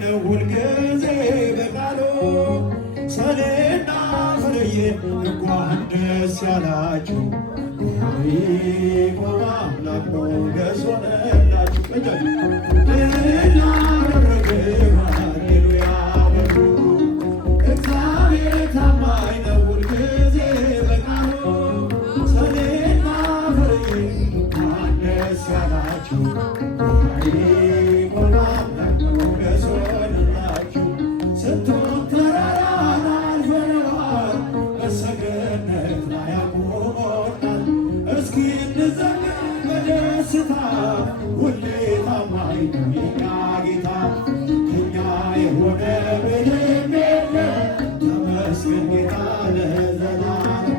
ነው ሁልጊዜ በቃሉ ሰኔና ፍሬዬ እንኳን ደስ ያላችሁ ያዕቆብ አምላክ ሞገስ ሆነላችሁ። ድል አደረገ ሃሌሉያ በሉ። እግዚአብሔር ታማኝ ነው ሁልጊዜ በቃሉ ሰኔና ፍሬዬ እንኳን ደስ ያላችሁ ያዕቆብ አምላክ ሞገስ ሆነላችሁ። ስንቱን ተራራ አልፈነዋል በሰገነት ላይ አቁሞናል። እስኪ እንዘምር በደስታ ሁሌ ታማኝ ነው የኛ ጌታ። ከእኛ የሆነ ምንም የለም ተመስገን ጌታ ለዘላለም።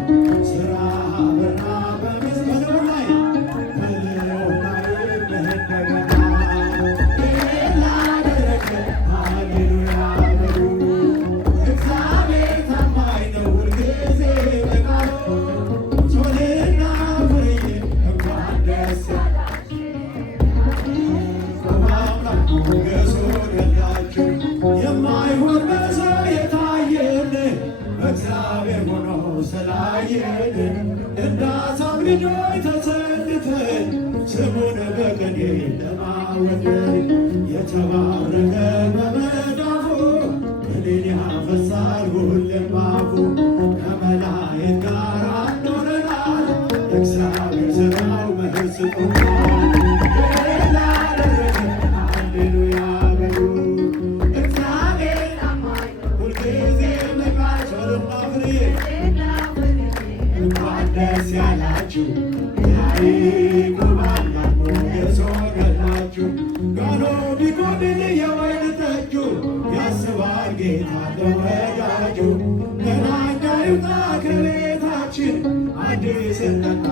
ሥራ በራ በምስጋናው ላይ በልዑል ላይ እንደገና ድል አደረገ ሃሌሉያ በሉ። እግዚአብሔር ታማኝ ነው ሁልጊዜ በቃሉ ሰኔና ፍሬዬ እንኳን ደስ ያላችሁ በአምላክ ሞገስ ሆነላችሁ። የማይሆን በሰው የታየን በእግዚአብሔር ሆኖ ስላየን እንደ አሳብ ልጆች ተሰልፈን ስሙን በቅኔ ለማወደድ የተባረከ በመዳፉ ቅኔን ያፈሳል ሁሌም አፉ። ከመላእክት ጋር አኖረናል እግዚአብሔር ሥራው መስጦናል። ድል አደረገ ሃሌሉያ በሉ። እግዚአብሔር ታማኝ ነው ሁልጊዜ በቃሉ ሰኔና ፍሬዬ እንኳን ደስ ያላችሁ ያዕቆብ አምላክ ሞገስ ሆነላችሁ። ጋኑ ቢጎድል የወይን ጠጁ ያስባል ጌታ ለወዳጁ። ገና ይውጣ ከቤታችን አዲስ እንጠጣ